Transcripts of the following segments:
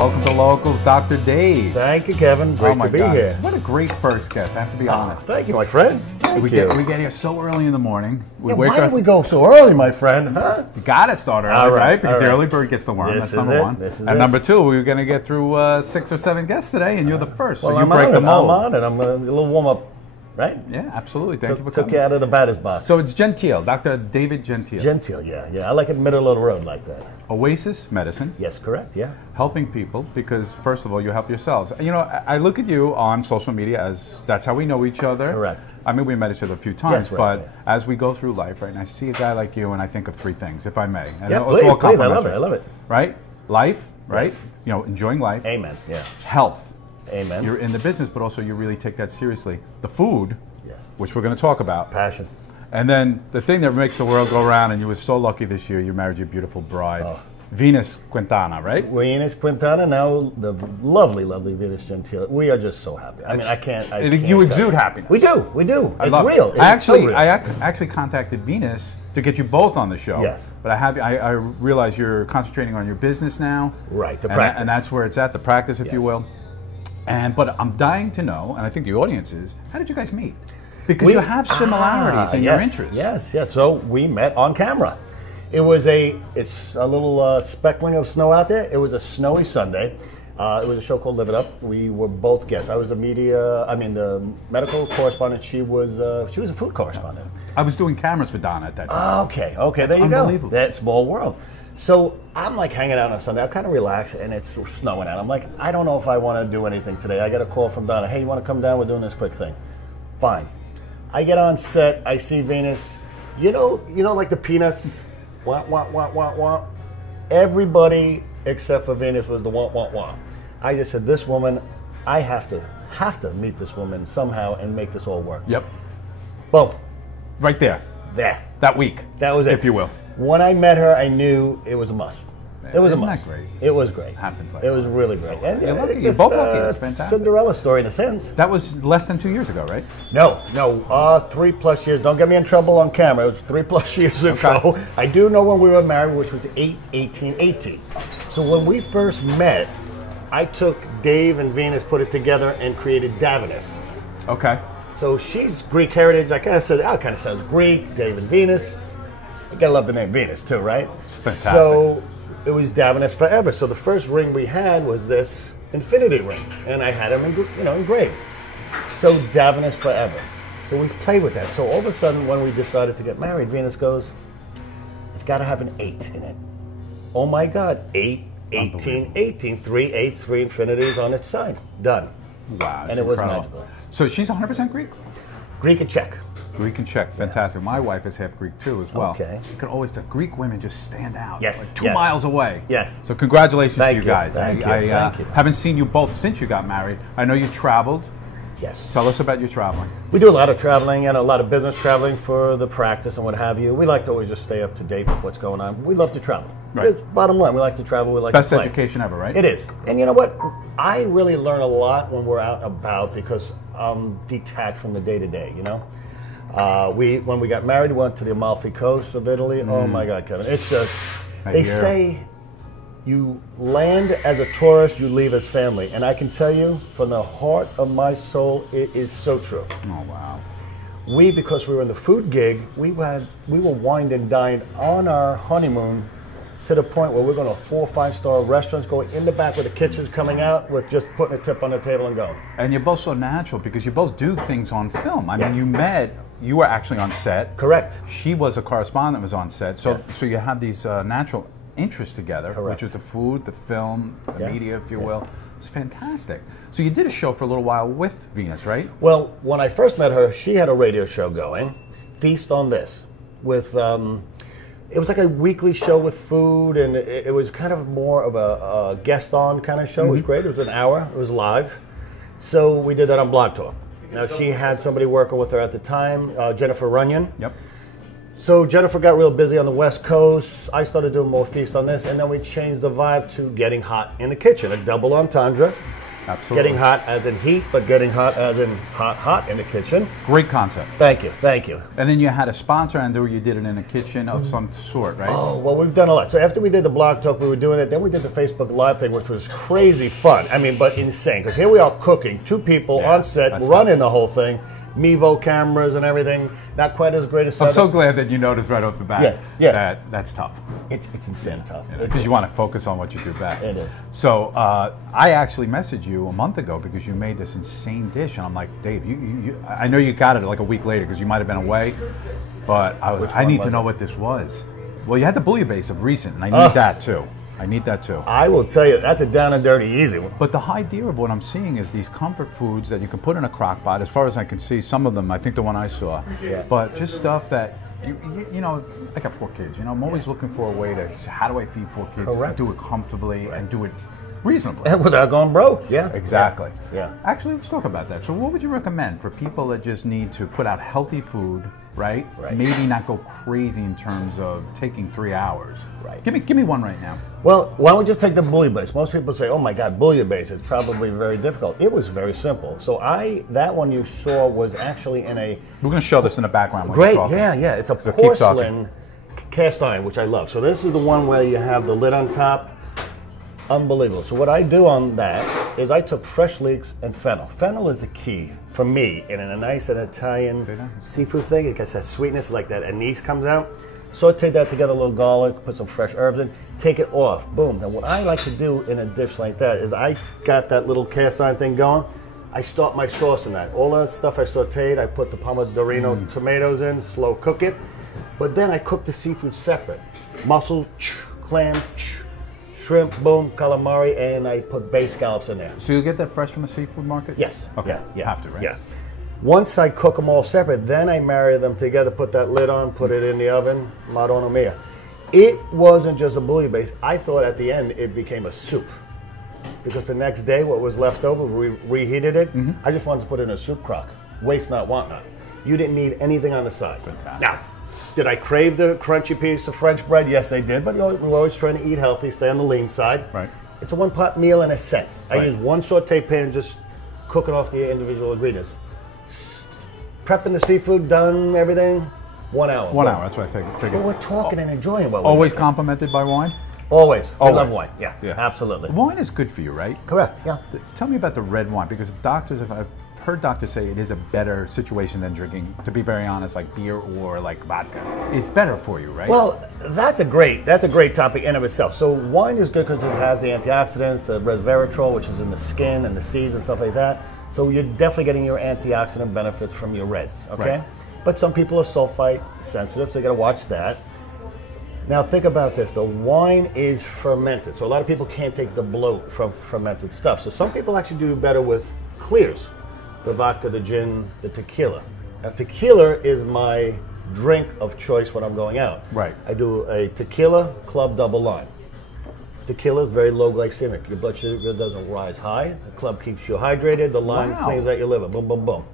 Welcome to Locals, Dr. Dave. Thank you, Kevin. Great to be here. What a great first guest, I have to be honest. Thank you, my friend. We get here so early in the morning. Why did we go so early, my friend? Huh? You got to start early, right? Because the early bird gets the worm. That's number one. And number two, we were going to get through 6 or 7 guests today, and you're the first. Well, so you break the mold. I'm on it. I'm a little warm up. Right? Yeah, absolutely. Thank you for coming. Took you out of the batter's box. So it's Gentile, Dr. David Gentile. Gentile, yeah. I like it middle of the road like that. Oasis Medicine. Yes, correct, yeah. Helping people because, first of all, you help yourselves. You know, I look at you on social media as that's how we know each other. Correct. I mean, we met each other a few times, yes, right, but as we go through life, right, and I see a guy like you and I think of 3 things, if I may. And yeah, please, I love it. Right? Life, right? Yes. You know, enjoying life. Amen, yeah. Health. Amen. You're in the business, but also you really take that seriously. The food. Yes. Which we're going to talk about. Passion. And then the thing that makes the world go round, and you were so lucky this year, you married your beautiful bride, Venus Quintana, right? Venus Quintana, now the lovely, lovely Venus Gentile. We are just so happy. I mean, I can't you exude happiness. We do. It's real. I actually contacted Venus to get you both on the show. Yes. But I realize you're concentrating on your business now. Right, the practice. And that's where it's at, the practice, if you will. But I'm dying to know, and I think the audience is, how did you guys meet? Because you have similarities in your interests. Yes. So we met on camera. It's a little speckling of snow out there. It was a snowy Sunday. It was a show called Live It Up. We were both guests. I was the medical correspondent. She was a food correspondent. I was doing cameras for Donna at that time. Okay, there you go. That small world. So I'm like hanging out on Sunday. I'm kind of relaxed, and it's snowing out. I'm like, I don't know if I want to do anything today. I got a call from Donna. Hey, you want to come down? We're doing this quick thing. Fine. I get on set. I see Venus. You know, like the Peanuts. Wah, wah, wah, wah, wah. Everybody except for Venus was the wah, wah, wah. I just said, this woman, I have to meet this woman somehow and make this all work. Yep. Boom. Right there. There. That week. That was it. If you will. When I met her, I knew it was a must. It was a must. Isn't that great? It was great. Happens like it was really great. And you're lucky. You're both lucky. It's fantastic. Cinderella story in a sense. That was less than 2 years ago, right? No, 3+ years. Don't get me in trouble on camera. It was 3+ years ago. Okay. I do know when we were married, which was 18. So when we first met, I took Dave and Venus, put it together, and created Davinus. Okay. So she's Greek heritage. I kind of said, kind of sounds Greek, Dave and Venus. You gotta love the name Venus too, right? It's fantastic. So it was Davinus forever. So the first ring we had was this infinity ring, and I had them engraved. So Davinus forever. So we played with that. So all of a sudden, when we decided to get married, Venus goes, it's got to have an 8 in it. Oh my God, 8, 18, 3 8s, 3 infinities on its side. Done. Wow, and it was magical. So she's 100% Greek? Greek and Czech. Greek and Czech, fantastic. My wife is half Greek too, as well. Okay. You can always, the Greek women just stand out. Yes. Like 2 miles away. Yes. So congratulations to you guys. Thank you. I haven't seen you both since you got married. I know you traveled. Yes. Tell us about your traveling. We do a lot of traveling and a lot of business traveling for the practice and what have you. We like to always just stay up to date with what's going on. We love to travel. Right. It's bottom line, we like to travel. We like Best to play. Education ever, right? It is. And you know what? I really learn a lot when we're out and about because I'm detached from the day-to-day, you know? When we got married, we went to the Amalfi Coast of Italy. Oh my God, Kevin. It's just, they say you land as a tourist, you leave as family. And I can tell you, from the heart of my soul, it is so true. Oh, wow. Because we were in the food gig, we were wined and dined on our honeymoon to the point where we're going to 4 or 5-star restaurants, going in the back where the kitchen's coming out with just putting a tip on the table and going. And you're both so natural because you both do things on film. I mean, you were actually on set. Correct. She was a correspondent that was on set. So you have these natural interests together, which is the food, the film, the media, if you will. It's fantastic. So you did a show for a little while with Venus, right? Well, when I first met her, she had a radio show going, Feast on This, with it was like a weekly show with food, and it was kind of more of a guest on kind of show. It was great. It was an hour. It was live. So we did that on Blog Talk. Now, she had somebody working with her at the time, Jennifer Runyon. Yep. So Jennifer got real busy on the West Coast. I started doing more Feast on This, and then we changed the vibe to Getting Hot in the Kitchen, a double entendre. Absolutely. Getting hot as in heat, but getting hot as in hot in the kitchen. Great concept. Thank you, thank you. And then you had a sponsor, and you did it in a kitchen of some sort, right? Oh, well, we've done a lot. So after we did the blog talk, we were doing it. Then we did the Facebook Live thing, which was crazy fun. I mean, but insane. Because here we are cooking, 2 people on set, running the whole thing. Mevo cameras and everything. Not quite as great as I'm so glad that you noticed right off the bat that's tough. It's insane tough. Because you want to focus on what you do best. It is. So I actually messaged you a month ago because you made this insane dish, and I'm like, Dave, I know you got it like a week later because you might have been away, but I need to know what this was. Well, you had the bouillabaisse of recent, and I need that too. I need that too. I will tell you, that's a down and dirty easy one. But the idea of what I'm seeing is these comfort foods that you can put in a crock pot. As far as I can see, some of them, I think the one I saw, but just stuff that, you know, I got 4 kids. You know, I'm always looking for a way to, how do I feed 4 kids? Correct. Do it comfortably and do it reasonably. And without going broke, Exactly. Yeah. Actually, let's talk about that. So what would you recommend for people that just need to put out healthy food, right? Maybe not go crazy in terms of taking 3 hours. Right. Give me one right now. Well, why don't we just take the bouillabaisse? Most people say, oh my God, bouillabaisse is probably very difficult. It was very simple. So that one you saw was actually in a... We're going to show this in the background. Great, yeah. It's a porcelain cast iron, which I love. So this is the one where you have the lid on top. Unbelievable. So what I do on that is I took fresh leeks and fennel. Fennel is the key for me in a nice and Italian seafood thing. It gets that sweetness, like that anise comes out. Saute that together, a little garlic, put some fresh herbs in, take it off, boom. Now what I like to do in a dish like that is I got that little cast iron thing going, I start my sauce in that. All that stuff I sauteed, I put the pomodorino tomatoes in, slow cook it, but then I cook the seafood separate. Mussels, clam, shrimp, boom, calamari, and I put bay scallops in there. So you get that fresh from the seafood market? Yes. Okay. You have to, right? Yeah. Once I cook them all separate, then I marry them together, put that lid on, put it in the oven, Madonna mia. It wasn't just a bouillabaisse. I thought at the end it became a soup. Because the next day, what was left over, we reheated it. I just wanted to put it in a soup crock. Waste not, want not. You didn't need anything on the side. Fantastic. Now, did I crave the crunchy piece of French bread? Yes, I did. But we're always trying to eat healthy, stay on the lean side. Right. It's a one-pot meal in a sense. I use one saute pan, just cooking off the individual ingredients. Prepping the seafood, done everything, 1 hour. 1 hour, that's what I figured. But we're talking and enjoying what we're Always making. complimented by wine? Always. I Always. love wine. Yeah, absolutely. Wine is good for you, right? Correct, yeah. Tell me about the red wine, because I've heard doctors say it is a better situation than drinking, to be very honest, like beer or like vodka. It's better for you, right? Well, that's a great topic in of itself. So wine is good because it has the antioxidants, the resveratrol, which is in the skin and the seeds and stuff like that. So you're definitely getting your antioxidant benefits from your reds, okay? Right. But some people are sulfite sensitive, so you gotta watch that. Now think about this, the wine is fermented. So a lot of people can't take the bloat from fermented stuff. So some people actually do better with clears. The vodka, the gin, the tequila. Now tequila is my drink of choice when I'm going out. Right. I do a tequila club double lime. Tequila is very low glycemic. Your blood sugar doesn't rise high. The club keeps you hydrated. The lime cleans out your liver. Boom, boom, boom.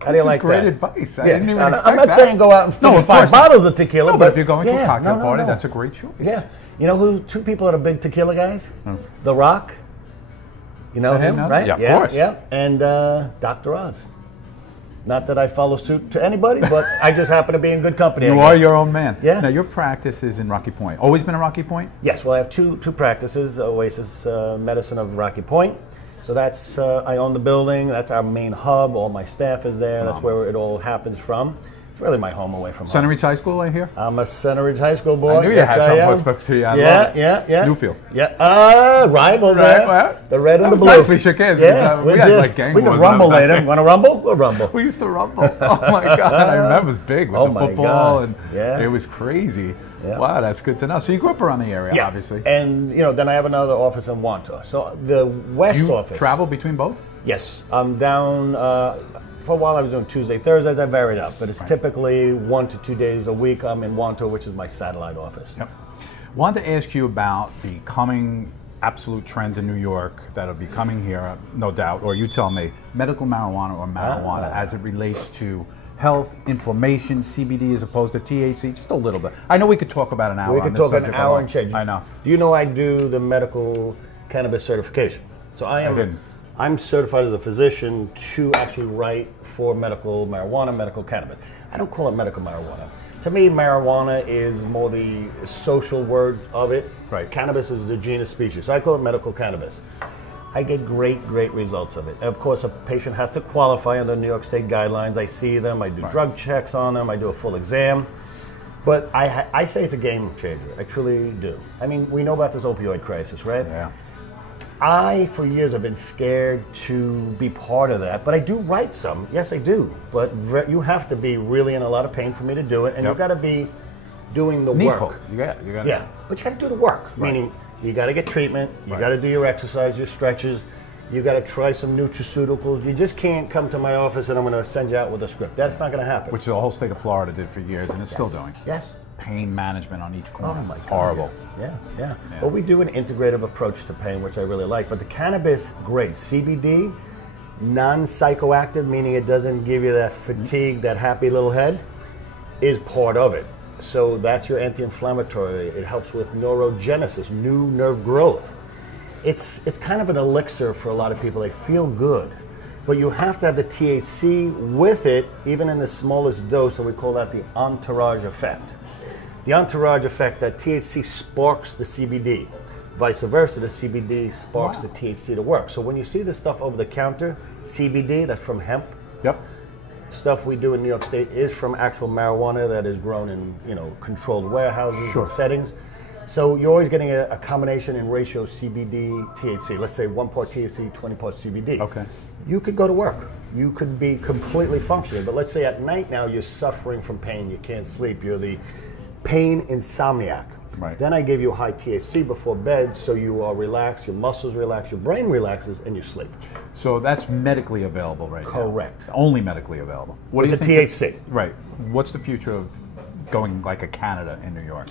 How do you like great that? Advice. I didn't even expect I'm not saying go out and finish 5 bottles of tequila. But if you're going to a cocktail party, that's a great choice. Yeah. You know who 2 people that are big tequila guys? The Rock. You know him, right? Yeah, of course. Yeah. And Dr. Oz. Not that I follow suit to anybody, but I just happen to be in good company. You are your own man. Yeah. Now, your practice is in Rocky Point. Always been in Rocky Point? Yes. Well, I have two practices, Oasis Medicine of Rocky Point. So that's, I own the building. That's our main hub. All my staff is there. That's where it all happens from. It's really my home away from home. Center Ridge High School, I hear? I'm a Center Ridge High School boy. I knew you had some spoke to you. I love it. Yeah. Newfield. Yeah. Rivals, Right. The red and the blue. Nice we shook hands. Yeah. We had like gang we can wars rumble and later. Want to rumble? We'll rumble. We used to rumble. Oh my God. I remember it was big with the football. And it was crazy. Yeah. Wow, that's good to know. So you grew up around the area, obviously. And, then I have another office in Wanto. So the West office. Travel between both? Yes. I'm down, for a while I was doing Tuesday, Thursdays, I varied up. But it's typically 1 to 2 days a week I'm in Wanto, which is my satellite office. Yep. Wanted to ask you about the coming absolute trend in New York that'll be coming here, no doubt, or you tell me, medical marijuana or marijuana as it relates to health, inflammation, CBD as opposed to THC, just a little bit. I know we could talk about an hour. We could talk an hour and change. I know. Do you know I do the medical cannabis certification? So I I'm certified as a physician to actually write for medical marijuana, medical cannabis. I don't call it medical marijuana. To me, marijuana is more the social word of it. Right. Cannabis is the genus species. So I call it medical cannabis. I get great results of it. And of course, a patient has to qualify under New York State guidelines. I see them, I do drug checks on them, I do a full exam. But I say it's a game changer. I truly do. I mean, we know about this opioid crisis, right? Yeah. I, for years, have been scared to be part of that, but I do write some. Yes, I do. But you have to be really in a lot of pain for me to do it, and you've got to be doing the work. Yeah, but you got to do the work. Right. Meaning, you got to get treatment. You got to do your exercise, your stretches. You got to try some nutraceuticals. You just can't come to my office and I'm going to send you out with a script. That's not going to happen. Which the whole state of Florida did for years, and it's still doing. Yes. Pain management on each corner. Oh my God. Horrible. Yeah. Well, we do an integrative approach to pain, which I really like. But the cannabis, great. CBD, non-psychoactive, meaning it doesn't give you that fatigue, that happy little head, is part of it. So that's your anti-inflammatory. It helps with neurogenesis, new nerve growth. It's kind of an elixir for a lot of people. They feel good. But you have to have the THC with it, even in the smallest dose, and we call that the entourage effect. The entourage effect, that THC sparks the CBD. Vice versa, the CBD sparks the THC to work. So when you see this stuff over the counter, CBD, that's from hemp. Yep. Stuff we do in New York State is from actual marijuana that is grown in, controlled warehouses and settings. So you're always getting a combination in ratio CBD, THC. Let's say 1 part THC, 20 parts CBD. Okay. You could go to work. You could be completely functioning. But let's say at night now you're suffering from pain. You can't sleep. You're the pain insomniac. Right. Then I give you high THC before bed so you are relaxed, your muscles relax, your brain relaxes, and you sleep. So that's medically available right now? Correct. Only medically available. What do you think? THC. Right. What's the future of going like a Canada in New York?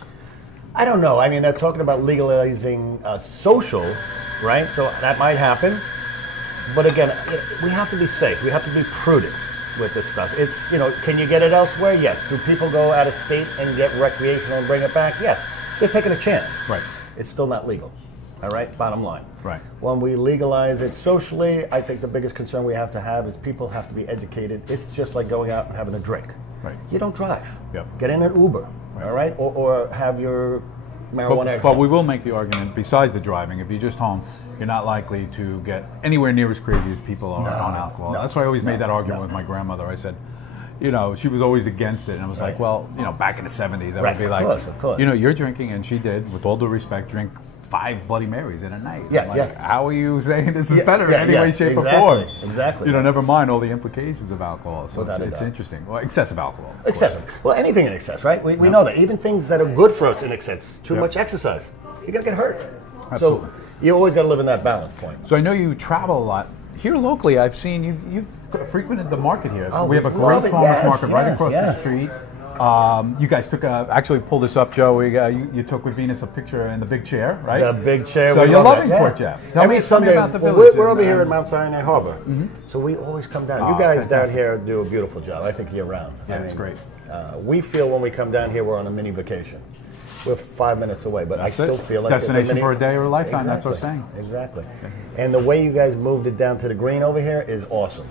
I don't know. I mean, they're talking about legalizing social, right? So that might happen. But again, we have to be safe. We have to be prudent with this stuff. It's, can you get it elsewhere? Yes. Do people go out of state and get recreational and bring it back? Yes. They're taking a chance. Right. It's still not legal. All right? Bottom line. Right. When we legalize it socially, I think the biggest concern we have to have is people have to be educated. It's just like going out and having a drink. Right. You don't drive. Yep. Get in an Uber. Right. All right? Or have your marijuana. But we will make the argument, besides the driving, if you're just home, you're not likely to get anywhere near as crazy as people are on alcohol. That's why I always made that argument with my grandmother. I said, she was always against it. And I was like, well, back in the 70s, I would be like, of course. You're drinking, and she did, with all due respect, drink 5 Bloody Marys in a night. Yeah, How are you saying this is better in any way, shape, or form? Exactly. Never mind all the implications of alcohol. So it's interesting. Well, excessive alcohol. Excessive. Well, anything in excess, right? We know that. Even things that are good for us in excess. Too much exercise. You're going to get hurt. Absolutely. So you always got to live in that balance point. So I know you travel a lot. Here locally, I've seen you've frequented the market here. Oh, we have a great farmers market right across the street. You guys took actually pull this up, Joe. You took with Venus a picture in the big chair, right? The big chair. So you're loving Port Jeff. Every Sunday, about the village. We're over here in Mount Sinai Harbor, so we always come down. You guys down here do a beautiful job. I think year round. Yeah, it's great. We feel when we come down here, we're on a mini vacation. We're 5 minutes away, but I still feel like destination for a day or a lifetime. Exactly. That's what I'm saying. Exactly. And the way you guys moved it down to the green over here is awesome.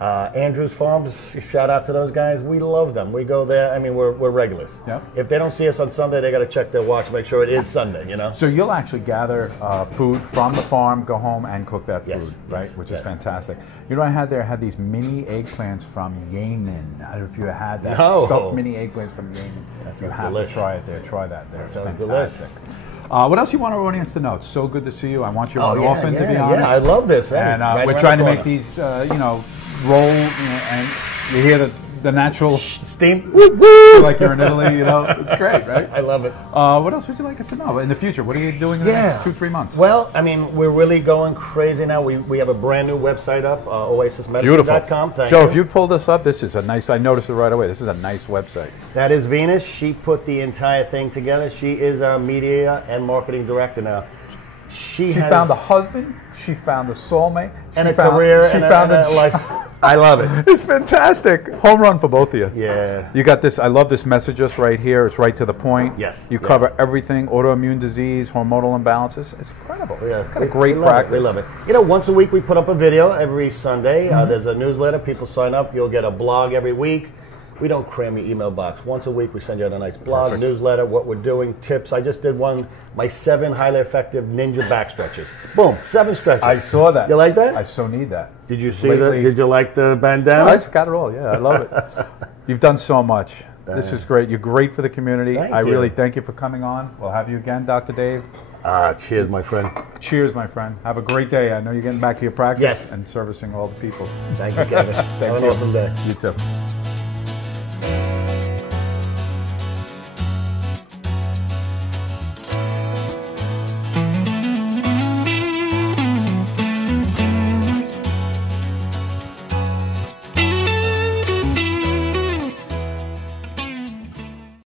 Andrews Farms, shout out to those guys. We love them. We go there. I mean, we're regulars. If they don't see us on Sunday, they got to check their watch, make sure it is Sunday. So you'll actually gather food from the farm, go home, and cook that food, right? Which is fantastic. I had these mini eggplants from Yemen. I don't know if you had that. No. Stuffed mini eggplants from Yemen. You have to try it there. Try that there. It's fantastic. Delicious. What else you want our audience to know? It's so good to see you. I want you on often, to be honest. Yeah, I love this. And we're trying to make these, roll, and you hear the natural steam, like you're in Italy. It's great, right? I love it. What else would you like us to know in the future? What are you doing in the next 2-3 months? Well, I mean, we're really going crazy now. We have a brand new website up, oasismedicine.com. Beautiful. Joe, if you pull this up, this is a nice. I noticed it right away. This is a nice website. That is Venus. She put the entire thing together. She is our media and marketing director now. She found a husband. She found a soulmate. And a career. She found a life. I love it. It's fantastic. Home run for both of you. Yeah. You got this. I love this message just right here. It's right to the point. Yes. You cover everything: autoimmune disease, hormonal imbalances. It's incredible. Yeah. Got a great practice. We love it. You know, once a week we put up a video every Sunday. There's a newsletter. People sign up. You'll get a blog every week. We don't cram your email box. Once a week, we send you out a nice blog, newsletter, what we're doing, tips. I just did one, my 7 highly effective ninja back stretches. Boom, 7 stretches. I saw that. You like that? I so need that. Did you see that? Did you like the bandana? I just got it all. Yeah, I love it. You've done so much. This is great. You're great for the community. Thank I you. really thank you for coming on. We'll have you again, Dr. Dave. Cheers, my friend. Cheers, my friend. Have a great day. I know you're getting back to your practice and servicing all the people. Thank you, Kevin. Have an awesome day. You too.